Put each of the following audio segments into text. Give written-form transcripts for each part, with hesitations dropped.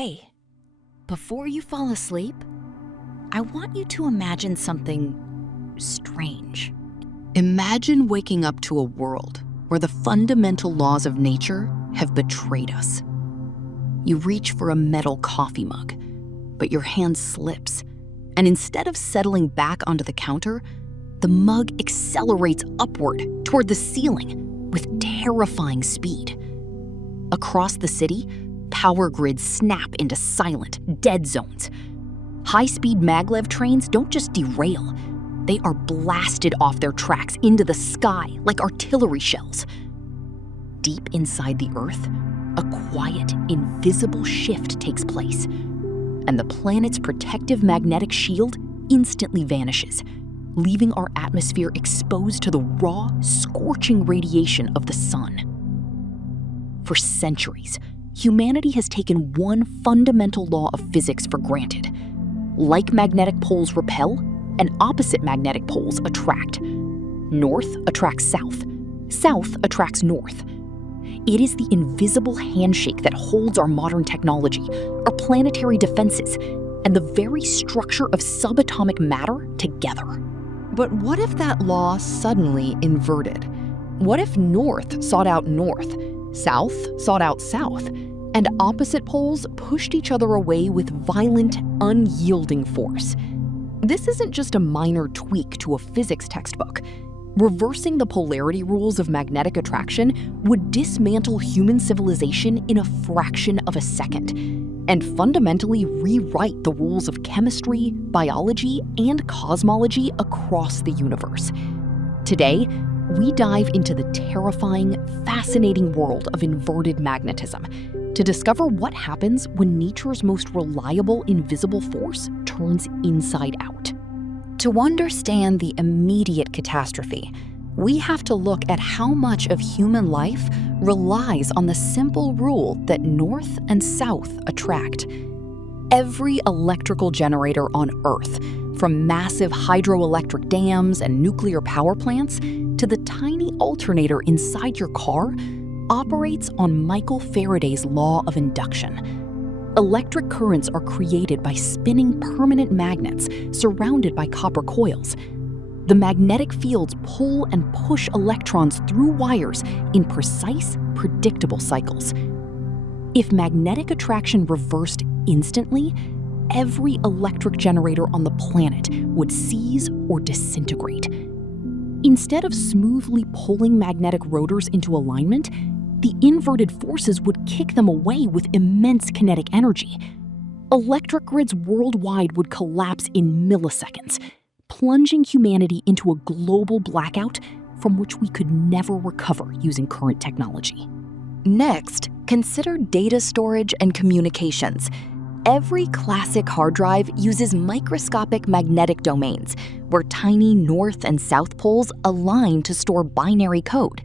Hey, before you fall asleep, I want you to imagine something strange. Imagine waking up to a world where the fundamental laws of nature have betrayed us. You reach for a metal coffee mug, but your hand slips, and instead of settling back onto the counter, the mug accelerates upward toward the ceiling with terrifying speed. Across the city, power grids snap into silent, dead zones. High-speed maglev trains don't just derail, they are blasted off their tracks into the sky like artillery shells. Deep inside the Earth, a quiet, invisible shift takes place, and the planet's protective magnetic shield instantly vanishes, leaving our atmosphere exposed to the raw, scorching radiation of the sun. For centuries, humanity has taken one fundamental law of physics for granted. Like magnetic poles repel, and opposite magnetic poles attract. North attracts south. South attracts north. It is the invisible handshake that holds our modern technology, our planetary defenses, and the very structure of subatomic matter together. But what if that law suddenly inverted? What if north sought out north, south sought out south, and opposite poles pushed each other away with violent, unyielding force? This isn't just a minor tweak to a physics textbook. Reversing the polarity rules of magnetic attraction would dismantle human civilization in a fraction of a second, and fundamentally rewrite the rules of chemistry, biology, and cosmology across the universe. Today, we dive into the terrifying, fascinating world of inverted magnetism to discover what happens when nature's most reliable invisible force turns inside out. To understand the immediate catastrophe, we have to look at how much of human life relies on the simple rule that north and south attract. Every electrical generator on Earth, from massive hydroelectric dams and nuclear power plants to the tiny alternator inside your car, operates on Michael Faraday's law of induction. Electric currents are created by spinning permanent magnets surrounded by copper coils. The magnetic fields pull and push electrons through wires in precise, predictable cycles. If magnetic attraction reversed instantly, every electric generator on the planet would seize or disintegrate. Instead of smoothly pulling magnetic rotors into alignment, the inverted forces would kick them away with immense kinetic energy. Electric grids worldwide would collapse in milliseconds, plunging humanity into a global blackout from which we could never recover using current technology. Next, consider data storage and communications. Every classic hard drive uses microscopic magnetic domains, where tiny north and south poles align to store binary code.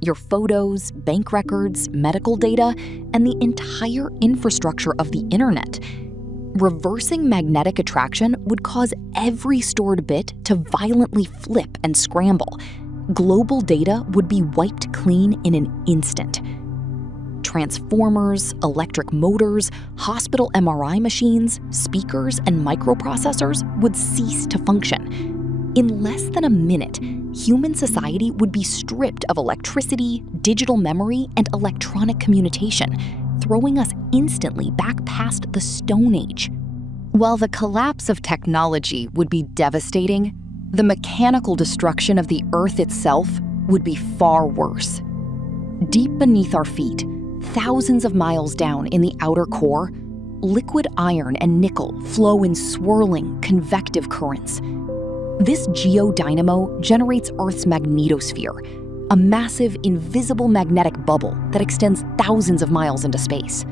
Your photos, bank records, medical data, and the entire infrastructure of the internet. Reversing magnetic attraction would cause every stored bit to violently flip and scramble. Global data would be wiped clean in an instant. Transformers, electric motors, hospital MRI machines, speakers, and microprocessors would cease to function. In less than a minute, human society would be stripped of electricity, digital memory, and electronic communication, throwing us instantly back past the Stone Age. While the collapse of technology would be devastating, the mechanical destruction of the Earth itself would be far worse. Deep beneath our feet, thousands of miles down in the outer core, liquid iron and nickel flow in swirling, convective currents. This geodynamo generates Earth's magnetosphere, a massive, invisible magnetic bubble that extends thousands of miles into space.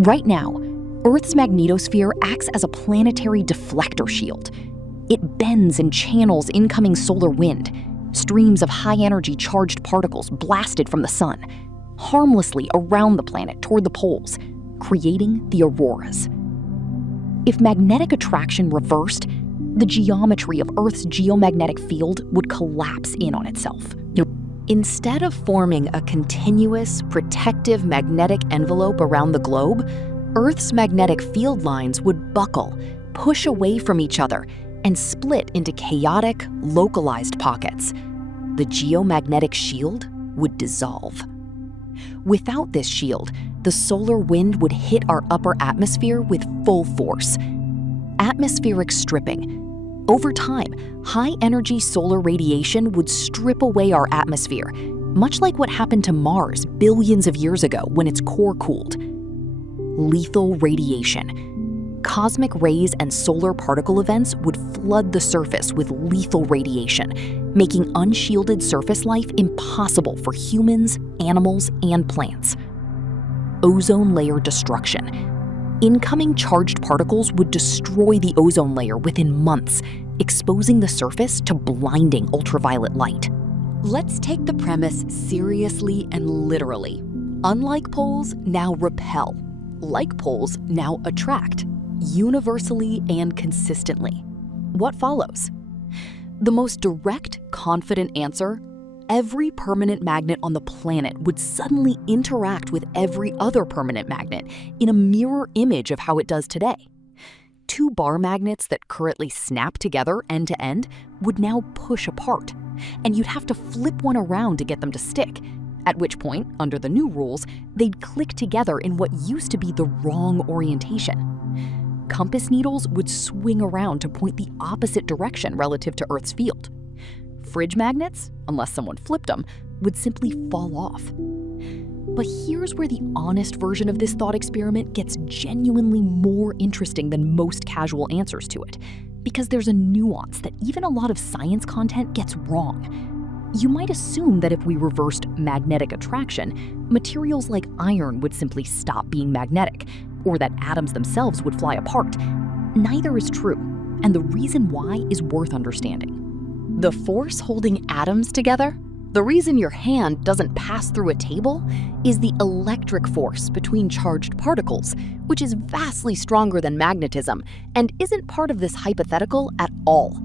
Right now, Earth's magnetosphere acts as a planetary deflector shield. It bends and channels incoming solar wind, streams of high-energy charged particles blasted from the sun, harmlessly around the planet toward the poles, creating the auroras. If magnetic attraction reversed, the geometry of Earth's geomagnetic field would collapse in on itself. Instead of forming a continuous, protective magnetic envelope around the globe, Earth's magnetic field lines would buckle, push away from each other, and split into chaotic, localized pockets. The geomagnetic shield would dissolve. Without this shield, the solar wind would hit our upper atmosphere with full force. Atmospheric stripping. Over time, high-energy solar radiation would strip away our atmosphere, much like what happened to Mars billions of years ago when its core cooled. Lethal radiation. Cosmic rays and solar particle events would flood the surface with lethal radiation, making unshielded surface life impossible for humans, animals, and plants. Ozone layer destruction. Incoming charged particles would destroy the ozone layer within months, exposing the surface to blinding ultraviolet light. Let's take the premise seriously and literally. Unlike poles now repel. Like poles now attract, universally and consistently. What follows? The most direct, confident answer: every permanent magnet on the planet would suddenly interact with every other permanent magnet in a mirror image of how it does today. Two bar magnets that currently snap together end to end would now push apart, and you'd have to flip one around to get them to stick, at which point, under the new rules, they'd click together in what used to be the wrong orientation. Compass needles would swing around to point the opposite direction relative to Earth's field. Fridge magnets, unless someone flipped them, would simply fall off. But here's where the honest version of this thought experiment gets genuinely more interesting than most casual answers to it, because there's a nuance that even a lot of science content gets wrong. You might assume that if we reversed magnetic attraction, materials like iron would simply stop being magnetic, or that atoms themselves would fly apart. Neither is true, and the reason why is worth understanding. The force holding atoms together, the reason your hand doesn't pass through a table, is the electric force between charged particles, which is vastly stronger than magnetism and isn't part of this hypothetical at all.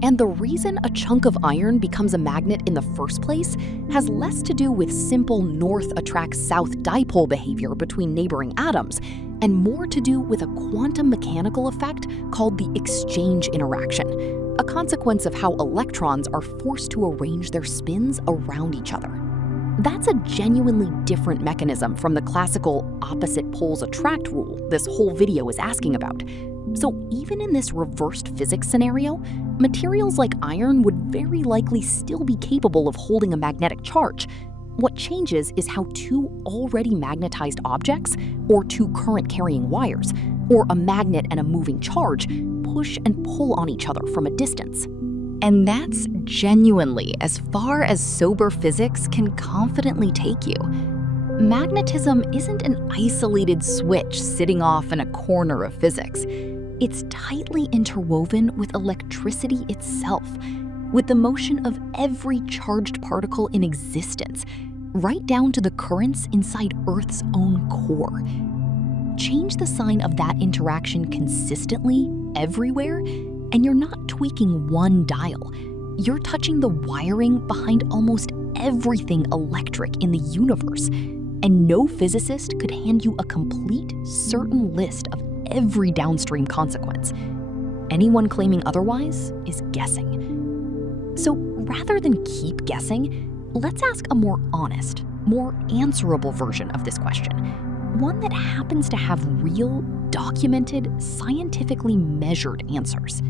And the reason a chunk of iron becomes a magnet in the first place has less to do with simple north attracts south dipole behavior between neighboring atoms, and more to do with a quantum mechanical effect called the exchange interaction, a consequence of how electrons are forced to arrange their spins around each other. That's a genuinely different mechanism from the classical opposite poles attract rule this whole video is asking about. So even in this reversed physics scenario, materials like iron would very likely still be capable of holding a magnetic charge. What changes is how two already magnetized objects, or two current-carrying wires, or a magnet and a moving charge, push and pull on each other from a distance. And that's genuinely as far as sober physics can confidently take you. Magnetism isn't an isolated switch sitting off in a corner of physics. It's tightly interwoven with electricity itself, with the motion of every charged particle in existence, right down to the currents inside Earth's own core. Change the sign of that interaction consistently, everywhere, and you're not tweaking one dial. You're touching the wiring behind almost everything electric in the universe, and no physicist could hand you a complete, certain list of every downstream consequence. Anyone claiming otherwise is guessing. So rather than keep guessing, let's ask a more honest, more answerable version of this question, one that happens to have real, documented, scientifically measured answers.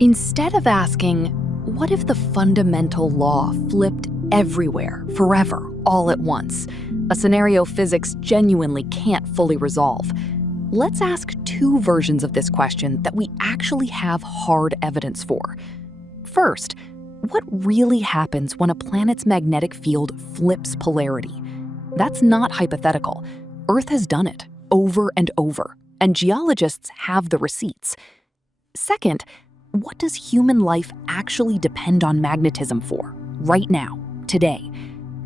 Instead of asking, what if the fundamental law flipped everywhere, forever, all at once, a scenario physics genuinely can't fully resolve, let's ask two versions of this question that we actually have hard evidence for. First, what really happens when a planet's magnetic field flips polarity? That's not hypothetical. Earth has done it over and over, and geologists have the receipts. Second, what does human life actually depend on magnetism for, right now, today?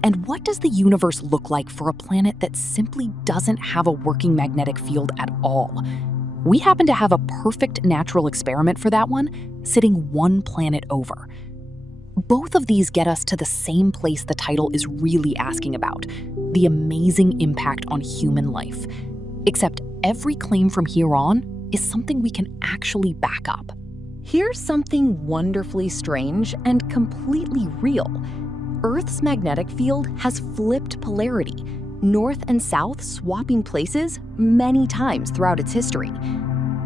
And what does the universe look like for a planet that simply doesn't have a working magnetic field at all? We happen to have a perfect natural experiment for that one, sitting one planet over. Both of these get us to the same place the title is really asking about, the amazing impact on human life. Except every claim from here on is something we can actually back up. Here's something wonderfully strange and completely real. Earth's magnetic field has flipped polarity, north and south swapping places many times throughout its history.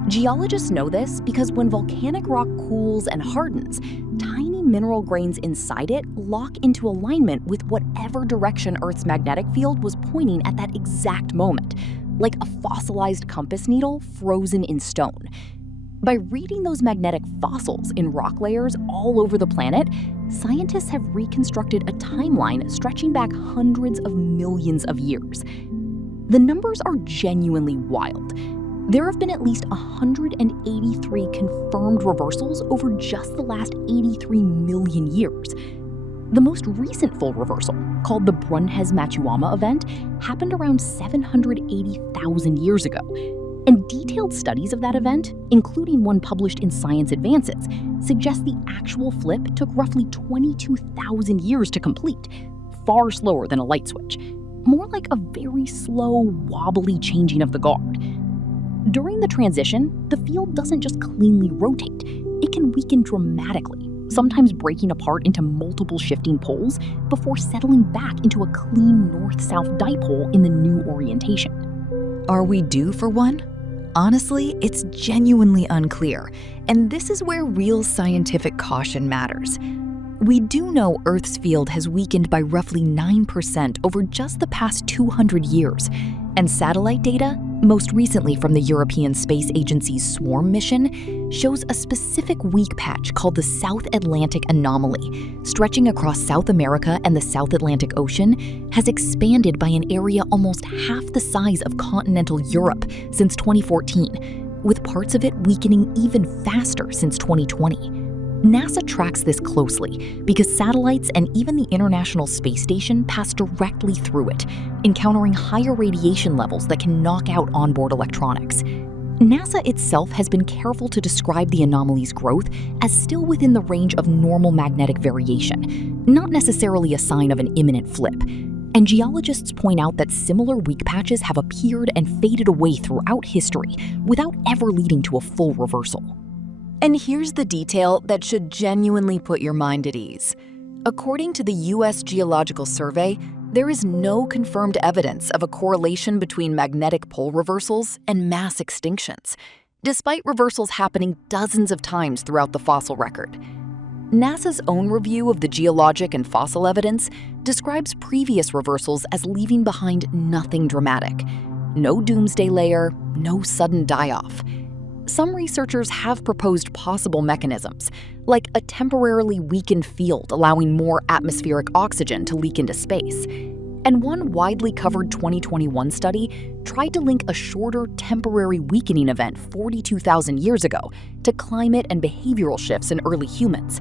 Geologists know this because when volcanic rock cools and hardens, tiny mineral grains inside it lock into alignment with whatever direction Earth's magnetic field was pointing at that exact moment, like a fossilized compass needle frozen in stone. By reading those magnetic fossils in rock layers all over the planet, scientists have reconstructed a timeline stretching back hundreds of millions of years. The numbers are genuinely wild. There have been at least 183 confirmed reversals over just the last 83 million years. The most recent full reversal, called the Brunhes-Machuama event, happened around 780,000 years ago. And detailed studies of that event, including one published in Science Advances, suggest the actual flip took roughly 22,000 years to complete, far slower than a light switch, more like a very slow, wobbly changing of the guard. During the transition, the field doesn't just cleanly rotate, it can weaken dramatically, sometimes breaking apart into multiple shifting poles before settling back into a clean north-south dipole in the new orientation. Are we due for one? Honestly, it's genuinely unclear, and this is where real scientific caution matters. We do know Earth's field has weakened by roughly 9% over just the past 200 years, and satellite data, most recently from the European Space Agency's SWARM mission, shows a specific weak patch called the South Atlantic Anomaly, stretching across South America and the South Atlantic Ocean, has expanded by an area almost half the size of continental Europe since 2014, with parts of it weakening even faster since 2020. NASA tracks this closely because satellites and even the International Space Station pass directly through it, encountering higher radiation levels that can knock out onboard electronics. NASA itself has been careful to describe the anomaly's growth as still within the range of normal magnetic variation, not necessarily a sign of an imminent flip. And geologists point out that similar weak patches have appeared and faded away throughout history without ever leading to a full reversal. And here's the detail that should genuinely put your mind at ease. According to the U.S. Geological Survey, there is no confirmed evidence of a correlation between magnetic pole reversals and mass extinctions, despite reversals happening dozens of times throughout the fossil record. NASA's own review of the geologic and fossil evidence describes previous reversals as leaving behind nothing dramatic. No doomsday layer, no sudden die-off. Some researchers have proposed possible mechanisms, like a temporarily weakened field allowing more atmospheric oxygen to leak into space. And one widely covered 2021 study tried to link a shorter temporary weakening event 42,000 years ago to climate and behavioral shifts in early humans.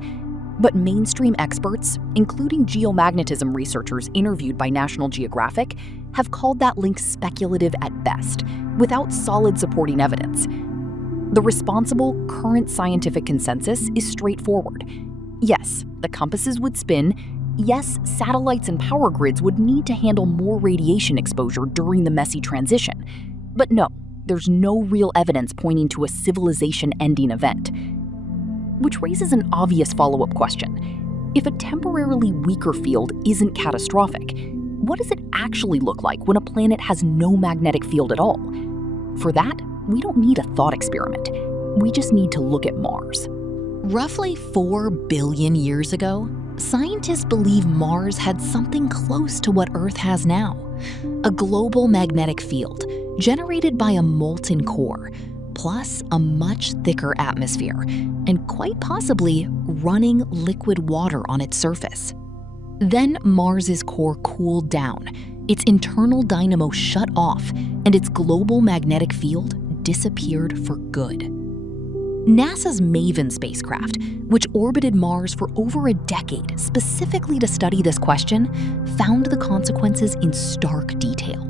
But mainstream experts, including geomagnetism researchers interviewed by National Geographic, have called that link speculative at best, without solid supporting evidence. The responsible, current scientific consensus is straightforward. Yes, the compasses would spin. Yes, satellites and power grids would need to handle more radiation exposure during the messy transition. But no, there's no real evidence pointing to a civilization-ending event. Which raises an obvious follow-up question. If a temporarily weaker field isn't catastrophic, what does it actually look like when a planet has no magnetic field at all? For that, we don't need a thought experiment. We just need to look at Mars. Roughly 4 billion years ago, scientists believe Mars had something close to what Earth has now, a global magnetic field generated by a molten core, plus a much thicker atmosphere, and quite possibly running liquid water on its surface. Then Mars's core cooled down, its internal dynamo shut off, and its global magnetic field disappeared for good. NASA's MAVEN spacecraft, which orbited Mars for over a decade specifically to study this question, found the consequences in stark detail.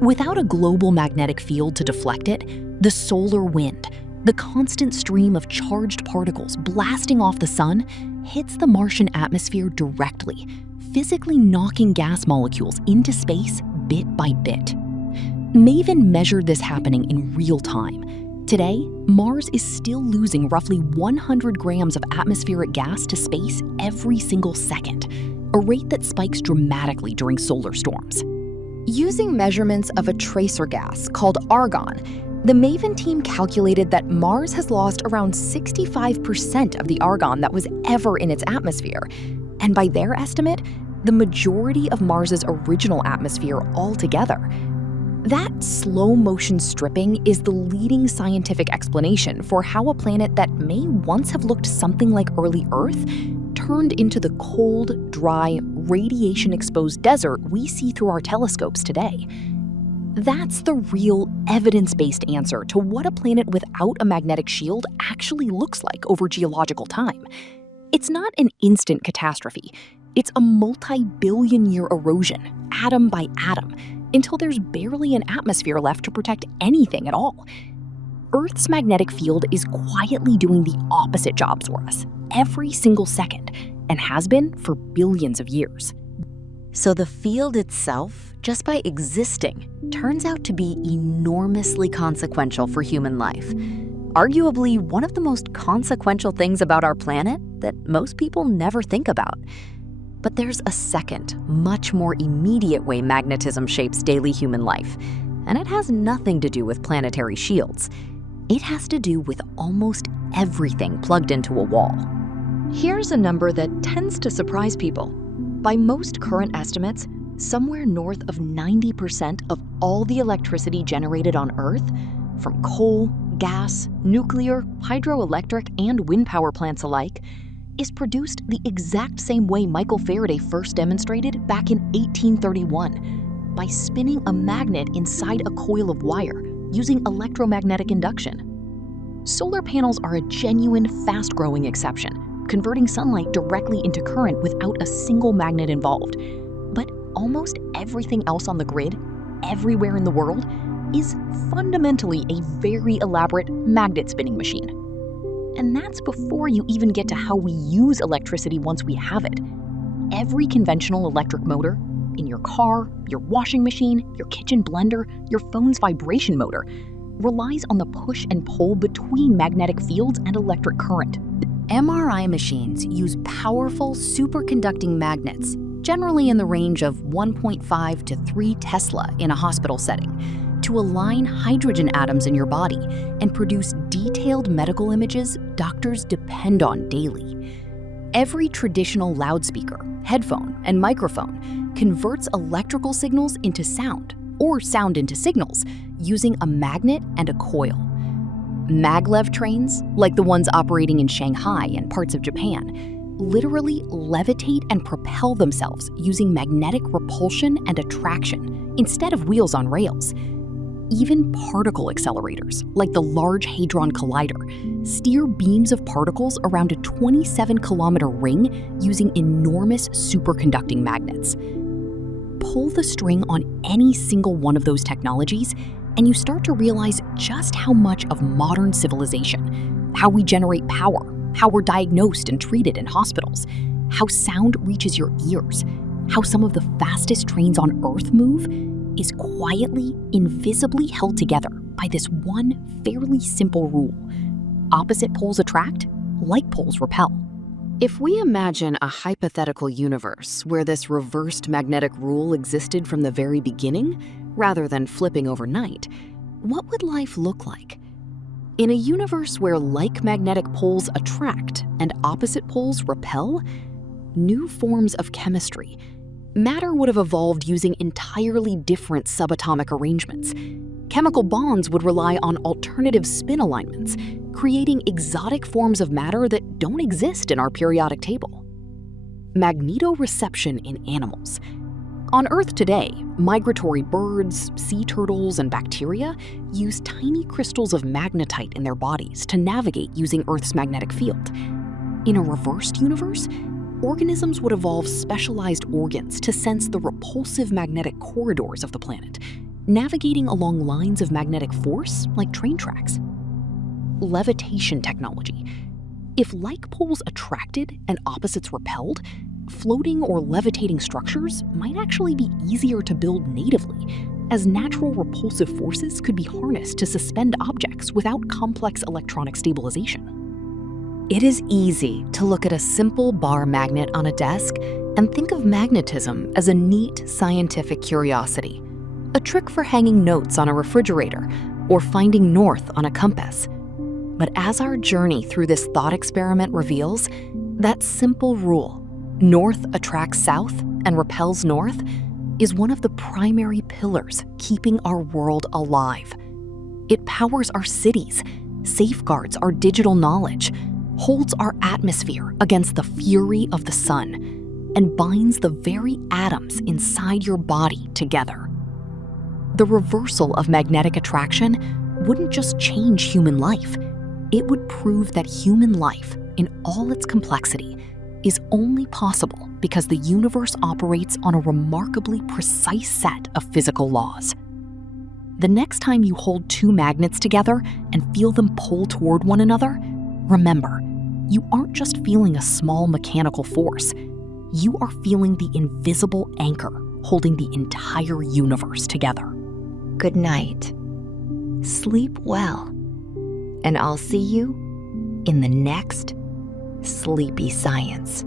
Without a global magnetic field to deflect it, the solar wind, the constant stream of charged particles blasting off the sun, hits the Martian atmosphere directly, physically knocking gas molecules into space bit by bit. MAVEN measured this happening in real time. Today, Mars is still losing roughly 100 grams of atmospheric gas to space every single second, a rate that spikes dramatically during solar storms. Using measurements of a tracer gas called argon, the MAVEN team calculated that Mars has lost around 65% of the argon that was ever in its atmosphere. And by their estimate, the majority of Mars's original atmosphere altogether. That slow-motion stripping is the leading scientific explanation for how a planet that may once have looked something like early Earth turned into the cold, dry, radiation-exposed desert we see through our telescopes today. That's the real evidence-based answer to what a planet without a magnetic shield actually looks like over geological time. It's not an instant catastrophe. It's a multi-billion-year erosion, atom by atom, until there's barely an atmosphere left to protect anything at all. Earth's magnetic field is quietly doing the opposite jobs for us every single second, and has been for billions of years. So the field itself, just by existing, turns out to be enormously consequential for human life. Arguably one of the most consequential things about our planet that most people never think about. But there's a second, much more immediate way magnetism shapes daily human life, and it has nothing to do with planetary shields. It has to do with almost everything plugged into a wall. Here's a number that tends to surprise people. By most current estimates, somewhere north of 90% of all the electricity generated on Earth, from coal, gas, nuclear, hydroelectric, and wind power plants alike, is produced the exact same way Michael Faraday first demonstrated back in 1831, by spinning a magnet inside a coil of wire using electromagnetic induction. Solar panels are a genuine, fast-growing exception, converting sunlight directly into current without a single magnet involved. But almost everything else on the grid, everywhere in the world, is fundamentally a very elaborate magnet spinning machine. And that's before you even get to how we use electricity once we have it. Every conventional electric motor, in your car, your washing machine, your kitchen blender, your phone's vibration motor, relies on the push and pull between magnetic fields and electric current. MRI machines use powerful superconducting magnets, generally in the range of 1.5 to 3 Tesla in a hospital setting, to align hydrogen atoms in your body and produce detailed medical images doctors depend on daily. Every traditional loudspeaker, headphone, and microphone converts electrical signals into sound, or sound into signals, using a magnet and a coil. Maglev trains, like the ones operating in Shanghai and parts of Japan, literally levitate and propel themselves using magnetic repulsion and attraction instead of wheels on rails. Even particle accelerators, like the Large Hadron Collider, steer beams of particles around a 27-kilometer ring using enormous superconducting magnets. Pull the string on any single one of those technologies, and you start to realize just how much of modern civilization, how we generate power, how we're diagnosed and treated in hospitals, how sound reaches your ears, how some of the fastest trains on Earth move, is quietly, invisibly held together by this one fairly simple rule. Opposite poles attract, like poles repel. If we imagine a hypothetical universe where this reversed magnetic rule existed from the very beginning, rather than flipping overnight, what would life look like? In a universe where like magnetic poles attract and opposite poles repel, new forms of chemistry, matter would have evolved using entirely different subatomic arrangements. Chemical bonds would rely on alternative spin alignments, creating exotic forms of matter that don't exist in our periodic table. Magnetoreception in animals. On Earth today, migratory birds, sea turtles, and bacteria use tiny crystals of magnetite in their bodies to navigate using Earth's magnetic field. In a reversed universe, organisms would evolve specialized organs to sense the repulsive magnetic corridors of the planet, navigating along lines of magnetic force like train tracks. Levitation technology. If like poles attracted and opposites repelled, floating or levitating structures might actually be easier to build natively, as natural repulsive forces could be harnessed to suspend objects without complex electronic stabilization. It is easy to look at a simple bar magnet on a desk and think of magnetism as a neat scientific curiosity, a trick for hanging notes on a refrigerator or finding north on a compass. But as our journey through this thought experiment reveals, that simple rule, north attracts south and repels north, is one of the primary pillars keeping our world alive. It powers our cities, safeguards our digital knowledge, holds our atmosphere against the fury of the sun, and binds the very atoms inside your body together. The reversal of magnetic attraction wouldn't just change human life. It would prove that human life, in all its complexity, is only possible because the universe operates on a remarkably precise set of physical laws. The next time you hold two magnets together and feel them pull toward one another, remember, you aren't just feeling a small mechanical force. You are feeling the invisible anchor holding the entire universe together. Good night. Sleep well. And I'll see you in the next Sleepy Science.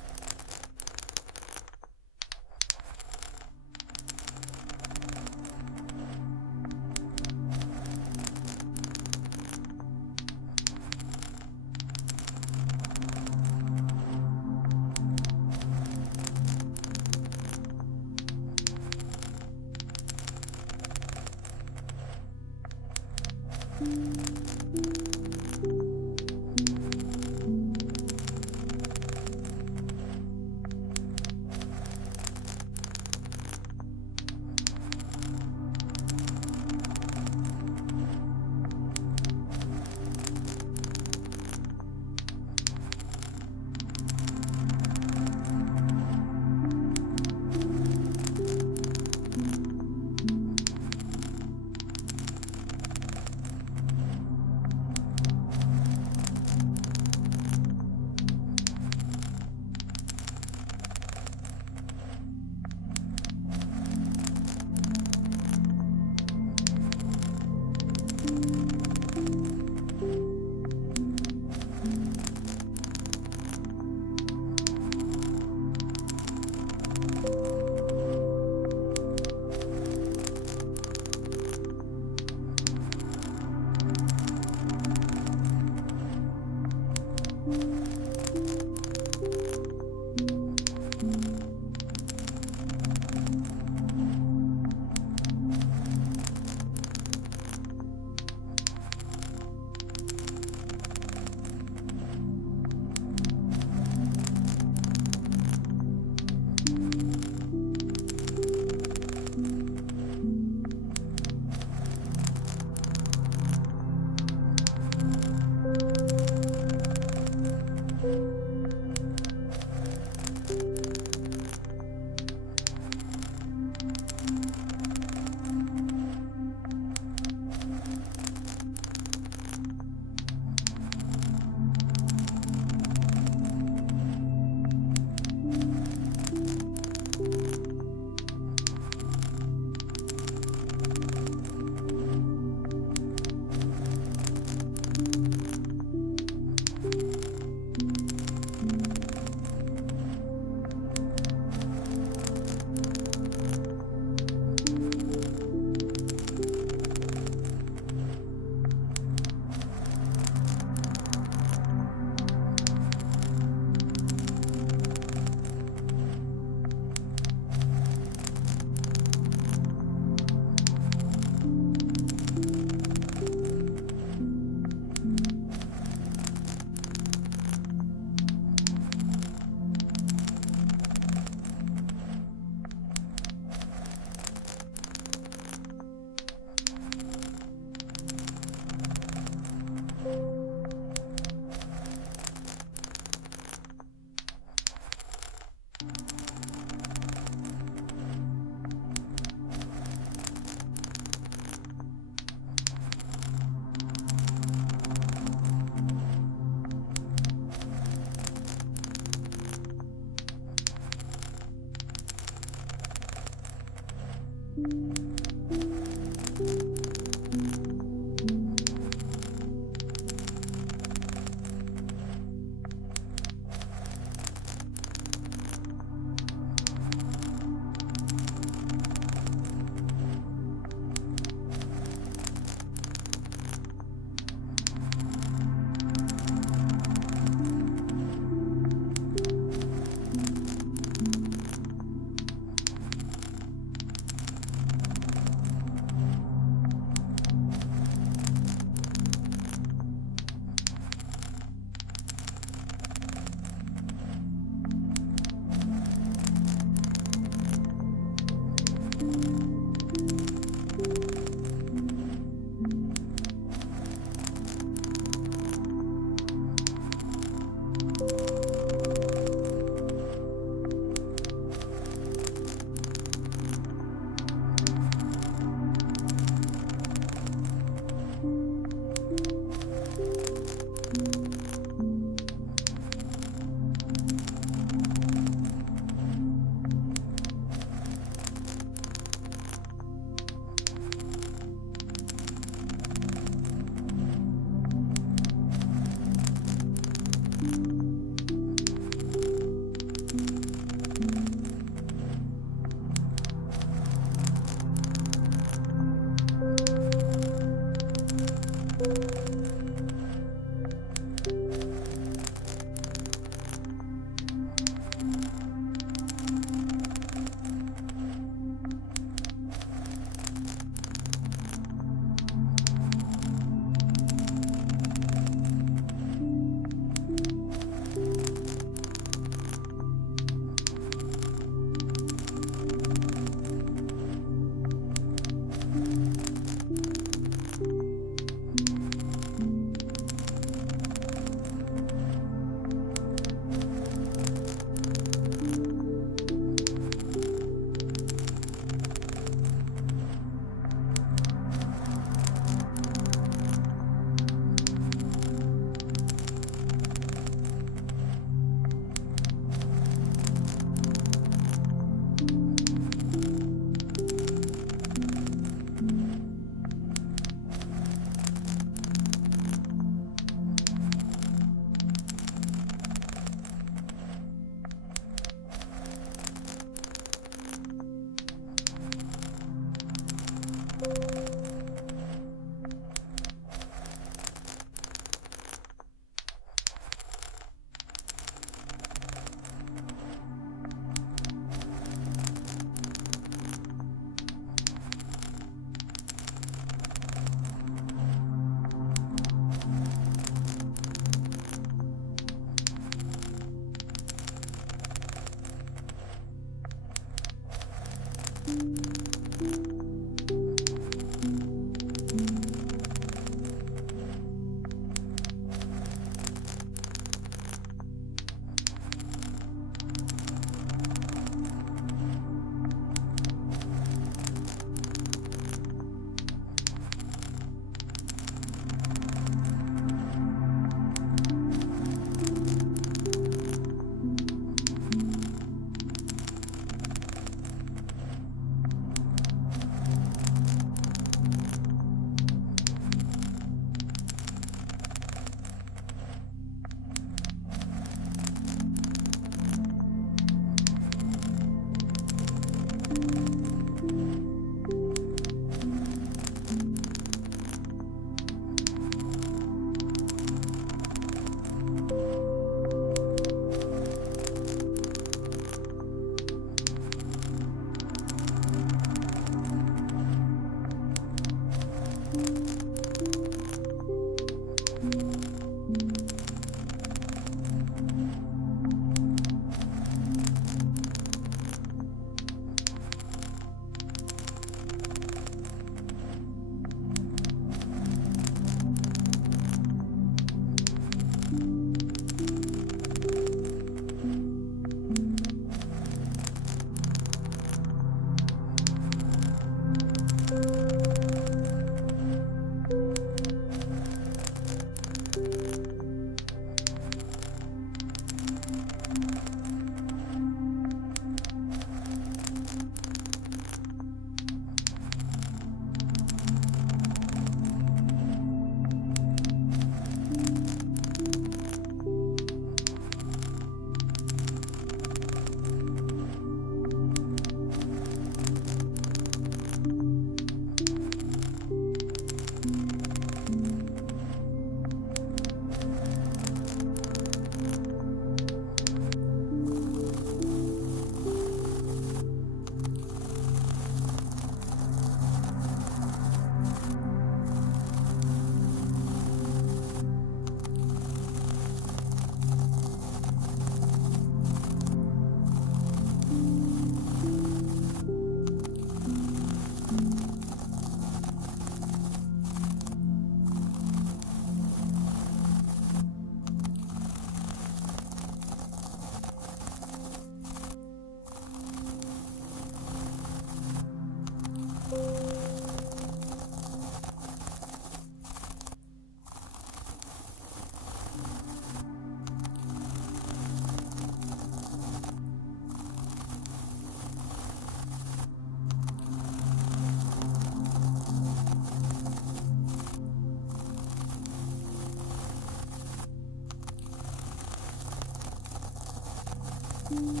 Thank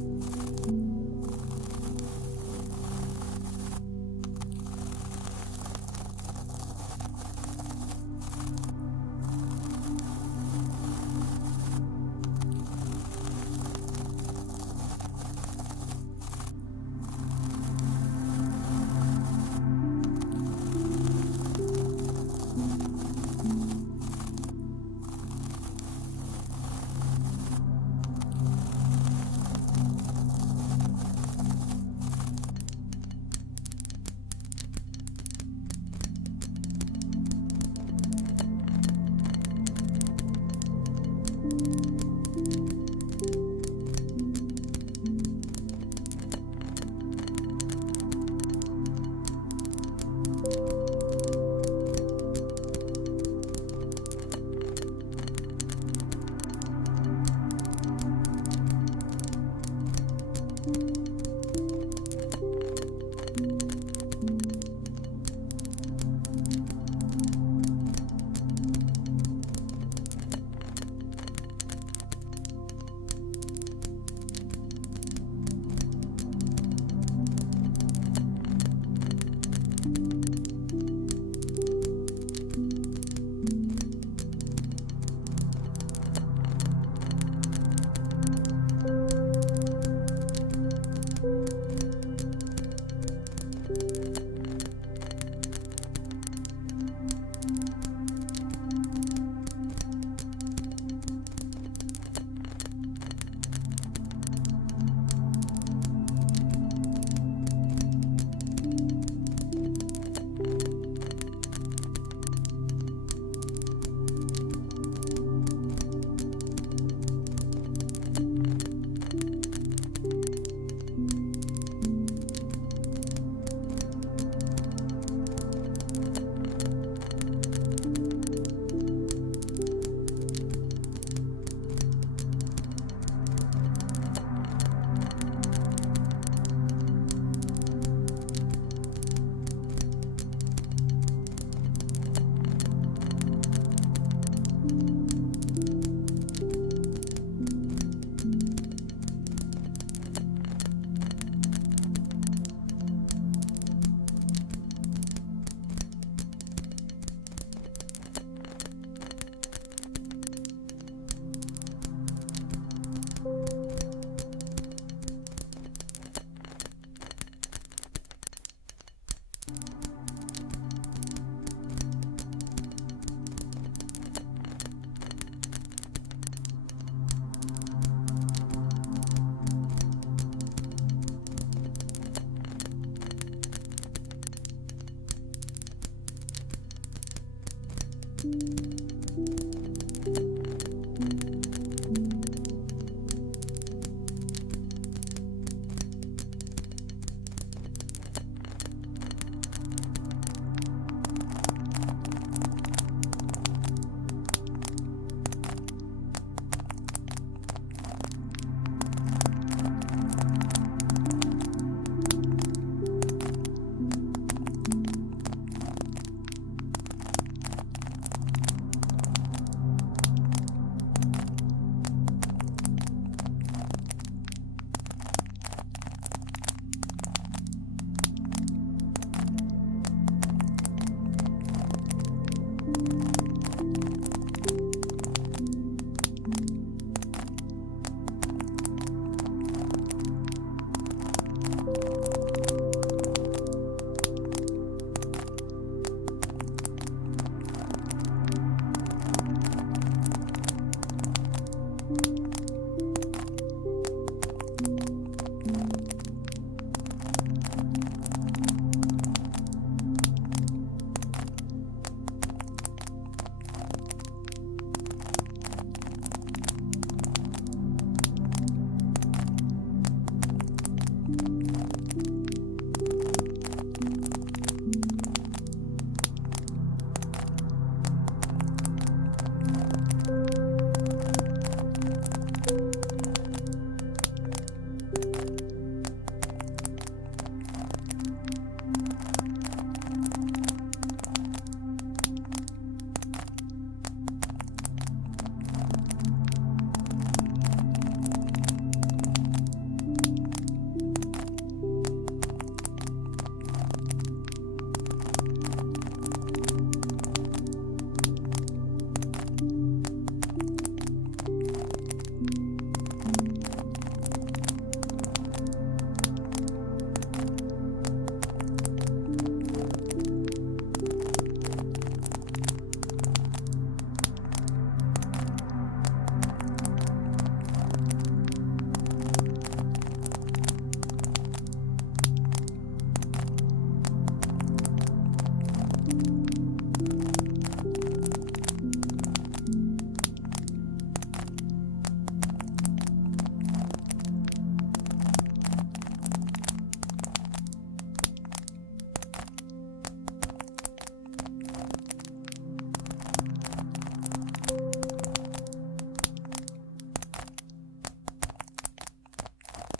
you.